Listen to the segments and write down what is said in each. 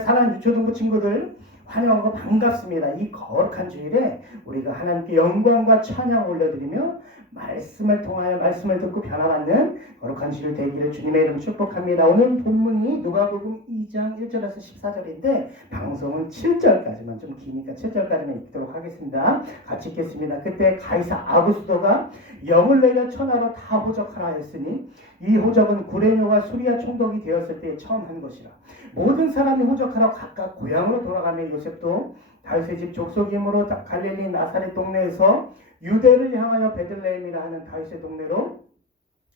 사랑하는 유초등부 친구들 환영하고 반갑습니다. 이 거룩한 주일에 우리가 하나님께 영광과 찬양 올려드리며 말씀을 통하여 말씀을 듣고 변화받는 거룩한 주일 되기를 주님의 이름 축복합니다. 오늘 본문이 누가복음 2장 1절에서 14절인데 방송은 7절까지만, 좀 기니까 7절까지만 읽도록 하겠습니다. 같이 읽겠습니다. 그때 가이사 아구스도가 영을 내려 천하로 다 호적하라 했으니 이 호적은 구레뇨가 수리아 총독이 되었을 때 처음 한 것이라. 모든 사람이 호적하러 각각 고향으로 돌아가며 요셉도 다윗의 집 족속이므로 갈릴리 나사렛 동네에서 유대를 향하여 베들레헴이라 하는 다윗의 동네로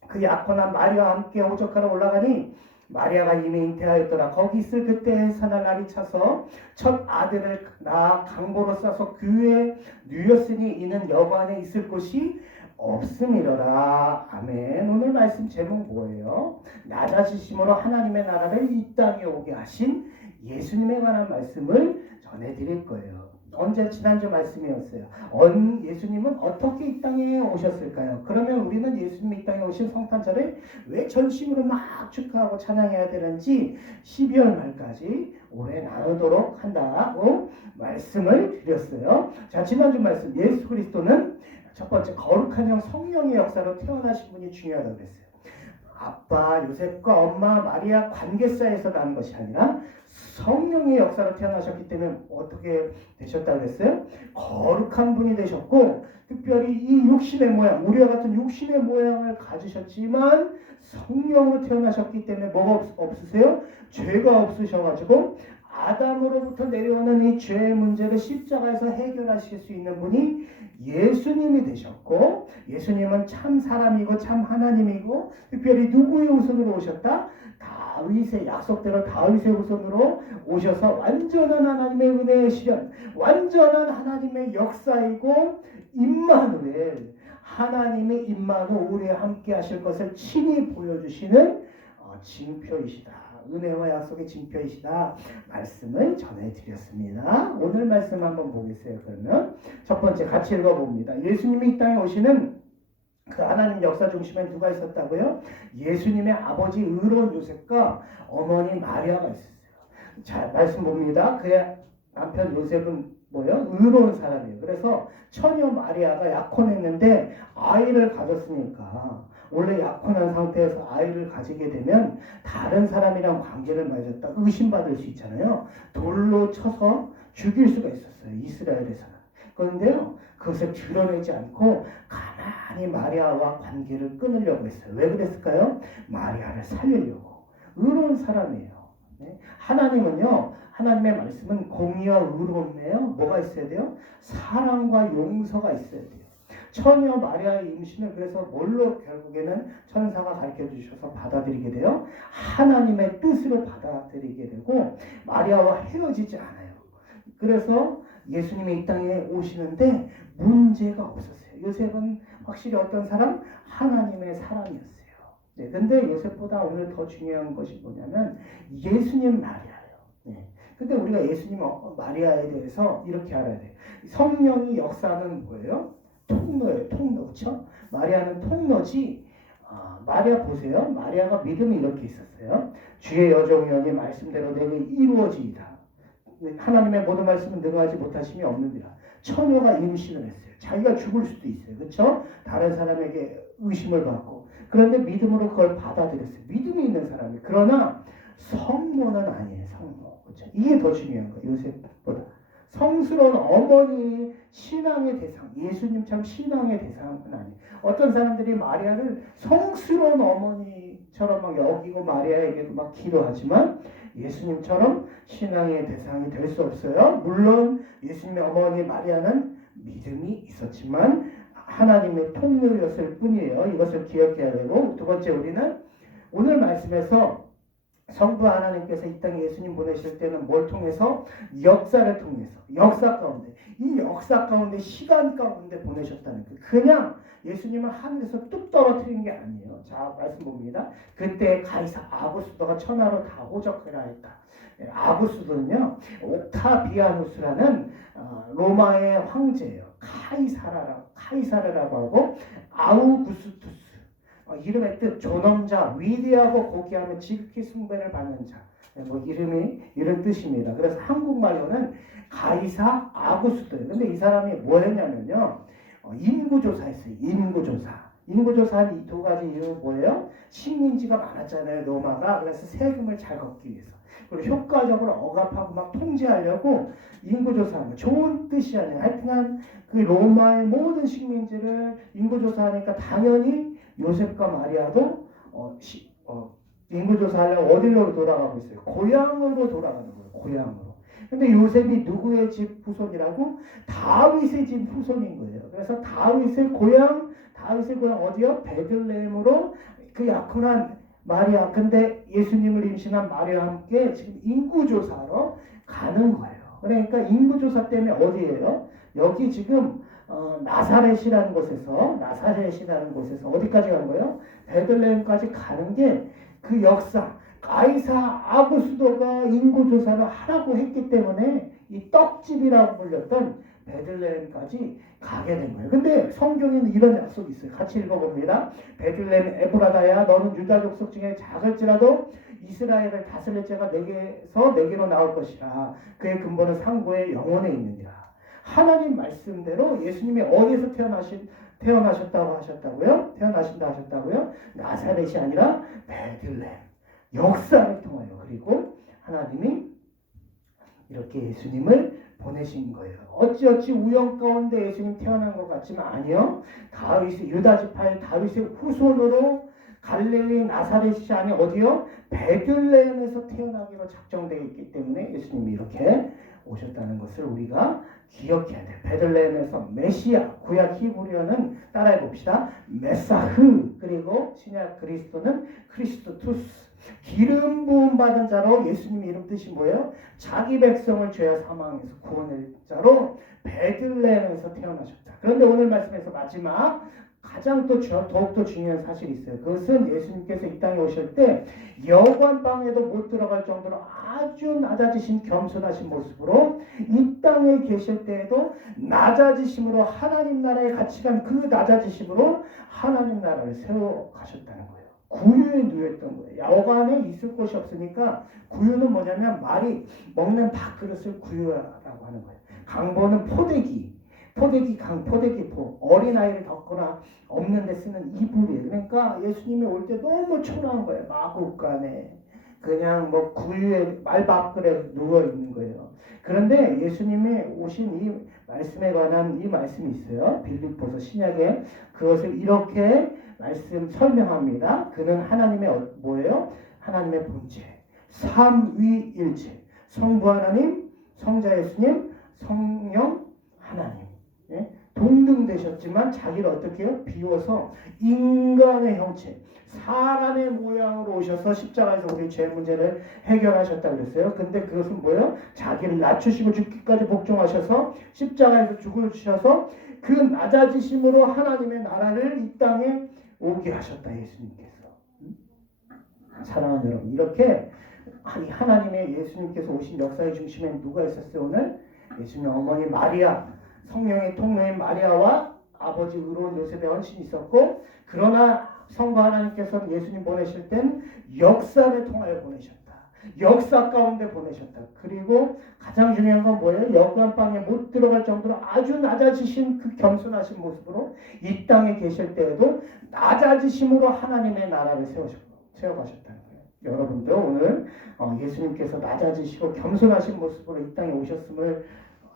그 약혼한 마리아와 함께 호적하러 올라가니 마리아가 이미 잉태하였더라. 거기 있을 그때 사날 날이 차서 첫 아들을 낳아 강보로 싸서 교회에 누였으니 이는 여부 안에 있을 곳이 없음이로라. 아멘. 오늘 말씀 제목 뭐예요? 낮아지심으로 하나님의 나라를 이 땅에 오게 하신 예수님에 관한 말씀을 전해드릴 거예요. 언제? 지난주 말씀이었어요. 예수님은 어떻게 이 땅에 오셨을까요? 그러면 우리는 예수님이 이 땅에 오신 성탄절을 왜 전심으로 막 축하하고 찬양해야 되는지 12월 말까지 올해 나누도록 한다고 말씀을 드렸어요. 자, 지난주 말씀, 예수 그리스도는 첫 번째 거룩한 영 성령의 역사로 태어나신 분이 중요하다고 그랬어요. 아빠 요셉과 엄마 마리아 관계사에서 나는 것이 아니라 성령의 역사로 태어나셨기 때문에 어떻게 되셨다고 그랬어요? 거룩한 분이 되셨고, 특별히 이 육신의 모양, 우리와 같은 육신의 모양을 가지셨지만 성령으로 태어나셨기 때문에 뭐가 없으세요? 죄가 없으셔가지고 아담으로부터 내려오는 이 죄의 문제를 십자가에서 해결하실 수 있는 분이 예수님이 되셨고, 예수님은 참 사람이고 참 하나님이고, 특별히 누구의 후손으로 오셨다? 다윗의 약속대로 다윗의 후손으로 오셔서 완전한 하나님의 은혜의 실현, 완전한 하나님의 역사이고 임마누엘, 하나님의 임마누엘 우리와 함께 하실 것을 친히 보여주시는 징표이시다. 은혜와 약속의 징표이시다. 말씀을 전해드렸습니다. 오늘 말씀 한번 보겠어요. 그러면 첫 번째 같이 읽어봅니다. 예수님이 이 땅에 오시는 그 하나님 역사 중심에 누가 있었다고요? 예수님의 아버지 의로운 요셉과 어머니 마리아가 있었어요. 자, 말씀 봅니다. 그의 남편 요셉은 뭐예요? 의로운 사람이에요. 그래서 처녀 마리아가 약혼했는데 아이를 가졌으니까, 원래 약혼한 상태에서 아이를 가지게 되면 다른 사람이랑 관계를 맺었다 의심받을 수 있잖아요. 돌로 쳐서 죽일 수가 있었어요. 이스라엘에서는. 그런데요, 그것을 드러내지 않고 가만히 마리아와 관계를 끊으려고 했어요. 왜 그랬을까요? 마리아를 살리려고. 의로운 사람이에요. 네? 하나님은요, 하나님의 말씀은 공의와 의로움이에요. 뭐가 있어야 돼요? 사랑과 용서가 있어야 돼요. 처녀 마리아의 임신을 그래서 뭘로 결국에는 천사가 가르쳐 주셔서 받아들이게 돼요? 하나님의 뜻으로 받아들이게 되고, 마리아와 헤어지지 않아요. 그래서 예수님이 이 땅에 오시는데 문제가 없었어요. 요셉은 확실히 어떤 사람? 하나님의 사람이었어요. 네, 근데 요셉보다 오늘 더 중요한 것이 뭐냐면 예수님 마리아예요. 네. 근데 우리가 예수님 마리아에 대해서 이렇게 알아야 돼요. 성령이 역사는 뭐예요? 통로예요. 통로. 그렇죠? 마리아는 통로지. 마리아 보세요. 마리아가 믿음이 이렇게 있었어요. 주의 여종이여니 말씀대로 내게 이루어지이다. 하나님의 모든 말씀은 능하지 못하심이 없느니라. 처녀가 임신을 했어요. 자기가 죽을 수도 있어요. 그렇죠? 다른 사람에게 의심을 받고. 그런데 믿음으로 그걸 받아들였어요. 믿음이 있는 사람이. 그러나 성모는 아니에요. 성모. 그렇죠? 이게 더 중요한 거예요. 요셉보다. 성스러운 어머니 신앙의 대상, 예수님처럼 신앙의 대상은 아니에요. 어떤 사람들이 마리아를 성스러운 어머니처럼 막 여기고 마리아에게도 막 기도하지만 예수님처럼 신앙의 대상이 될 수 없어요. 물론 예수님의 어머니 마리아는 믿음이 있었지만 하나님의 통로였을 뿐이에요. 이것을 기억해야 되고, 두 번째, 우리는 오늘 말씀에서 성부 하나님께서 이 땅에 예수님 보내실 때는 뭘 통해서? 역사를 통해서, 역사 가운데, 이 역사 가운데, 시간 가운데 보내셨다는 거예요. 그냥 예수님은 하늘에서 뚝 떨어뜨린 게 아니에요. 자, 말씀 봅니다. 그때 가이사 아구스도가 천하로 다 호적하라 했다. 아구스도는요, 옥타비아누스라는 로마의 황제예요. 카이사르라고 하고, 아우구스투스, 이름의 뜻 존엄자, 위대하고 고귀하며 지극히 숭배를 받는 자. 뭐 이런 뜻입니다. 그래서 한국말로는 가이사 아구스토예요. 근데 이 사람이 뭐 했냐면요. 인구조사했어요. 인구조사한 이 두 가지 이유는 뭐예요? 식민지가 많았잖아요. 로마가. 그래서 세금을 잘 걷기 위해서. 그리고 효과적으로 억압하고 막 통제하려고 인구조사하는 거. 좋은 뜻이 아니에요. 하여튼간 그 로마의 모든 식민지를 인구조사하니까 당연히 요셉과 마리아도 인구조사하려고 어디로 돌아가고 있어요? 고향으로 돌아가는 거예요. 고향으로. 근데 요셉이 누구의 집 후손이라고? 다윗의 집 후손인 거예요. 그래서 다윗의 고향 어디요? 베들레헴으로 그 약혼한 마리아. 근데 예수님을 임신한 마리아와 함께 지금 인구조사로 가는 거예요. 그러니까 인구조사 때문에 어디예요? 여기 지금 나사렛이라는 곳에서 어디까지 간 거예요? 베들레헴까지 가는 게 그 역사. 가이사 아구스도가 인구조사를 하라고 했기 때문에 이 떡집이라고 불렸던 베들레헴까지 가게 된 거예요. 근데 성경에는 이런 약속이 있어요. 같이 읽어봅니다. 베들레헴 에브라다야 너는 유다 족속 중에 작을지라도 이스라엘을 다스릴 자가 내게서 내게로 나올 것이라. 그의 근본은 상고의 영혼에 있느니라. 하나님 말씀대로 예수님이 어디에서 태어나신다 하셨다고요? 나사렛이 아니라 베들레헴. 역사를 통하여. 그리고 하나님이 이렇게 예수님을 보내신 거예요. 어찌어찌 우연 가운데 예수님 태어난 것 같지만 아니요. 유다 지파의 다윗의 후손으로 갈릴리 나사렛이 아닌 어디요? 베들레헴에서 태어나기로 작정되어 있기 때문에 예수님이 이렇게 오셨다는 것을 우리가 기억해야 돼요. 베들레헴에서 메시아, 구약 히브리어는 따라해 봅시다. 메사흐. 그리고 신약 그리스도는 크리스토투스. 기름 부음 받은 자로 예수님 이름 뜻이 뭐예요? 자기 백성을 죄와 사망에서 구원할 자로 베들레헴에서 태어나셨다. 그런데 오늘 말씀에서 마지막 가장 더욱더 중요한 사실이 있어요. 그것은 예수님께서 이 땅에 오실 때 여관방에도 못 들어갈 정도로 아주 낮아지신 겸손하신 모습으로 이 땅에 계실 때에도 낮아지심으로 하나님 나라의 가치관 그 낮아지심으로 하나님 나라를 세워 가셨다는 거예요. 구유에 누였던 거예요. 여관에 있을 곳이 없으니까 구유는 뭐냐면 말이 먹는 밥그릇을 구유라고 하는 거예요. 강보는 포대기 어린아이를 덮거나 없는 데 쓰는 이불이에요. 그러니까 예수님이 올 때 너무 초라한 거예요. 마국간에 그냥 뭐 구유에 말밥그릇에 누워 있는 거예요. 그런데 예수님이 오신 이 말씀에 관한 이 말씀이 있어요. 빌립보서 신약에 그것을 이렇게 설명합니다. 그는 하나님의 뭐예요? 하나님의 본체, 삼위일체, 성부 하나님, 성자 예수님, 성령 하나님. 예? 동등되셨지만 자기를 어떻게 해요? 비워서 인간의 형체, 사람의 모양으로 오셔서 십자가에서 우리 죄 문제를 해결하셨다고 그랬어요. 근데 그것은 뭐예요? 자기를 낮추시고 죽기까지 복종하셔서 십자가에서 죽으셔서 그 낮아지심으로 하나님의 나라를 이 땅에 오게 하셨다. 예수님께서. 사랑하는 여러분, 이렇게 하나님의 예수님께서 오신 역사의 중심에 누가 있었어요? 오늘 예수님 어머니 마리아, 성령의 통로인 마리아와 아버지 의로운 요셉의 헌신이 있었고, 그러나 성부 하나님께서는 예수님 보내실 땐 역사를 통하여 보내셨다. 역사 가운데 보내셨다. 그리고 가장 중요한 건 뭐예요? 여관방에 못 들어갈 정도로 아주 낮아지신 그 겸손하신 모습으로 이 땅에 계실 때에도 낮아지심으로 하나님의 나라를 세워가셨다는 거예요. 여러분도 오늘 예수님께서 낮아지시고 겸손하신 모습으로 이 땅에 오셨음을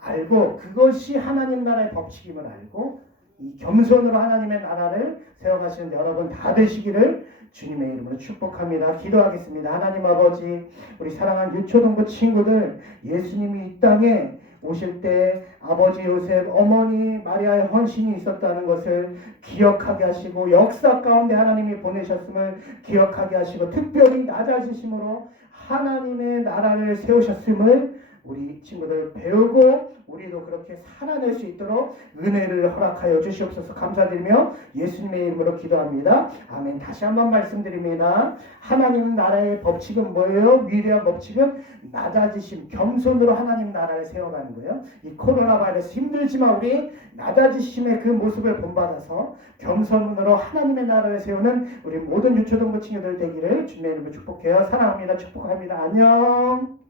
알고 그것이 하나님 나라의 법칙임을 알고 이 겸손으로 하나님의 나라를 세워가시는 여러분 다 되시기를 주님의 이름으로 축복합니다. 기도하겠습니다. 하나님 아버지, 우리 사랑하는 유초동부 친구들, 예수님이 이 땅에 오실 때 아버지 요셉, 어머니 마리아의 헌신이 있었다는 것을 기억하게 하시고 역사 가운데 하나님이 보내셨음을 기억하게 하시고 특별히 낮아지심으로 하나님의 나라를 세우셨음을 우리 친구들 배우고 우리도 그렇게 살아낼 수 있도록 은혜를 허락하여 주시옵소서. 감사드리며 예수님의 이름으로 기도합니다. 아멘. 다시 한번 말씀드립니다. 하나님 나라의 법칙은 뭐예요? 위대한 법칙은 낮아지심, 겸손으로 하나님 나라를 세워가는 거예요. 이 코로나 바이러스 힘들지만 우리 낮아지심의 그 모습을 본받아서 겸손으로 하나님의 나라를 세우는 우리 모든 유초동부 친구들 되기를 주님의 이름으로 축복해요. 사랑합니다. 축복합니다. 안녕.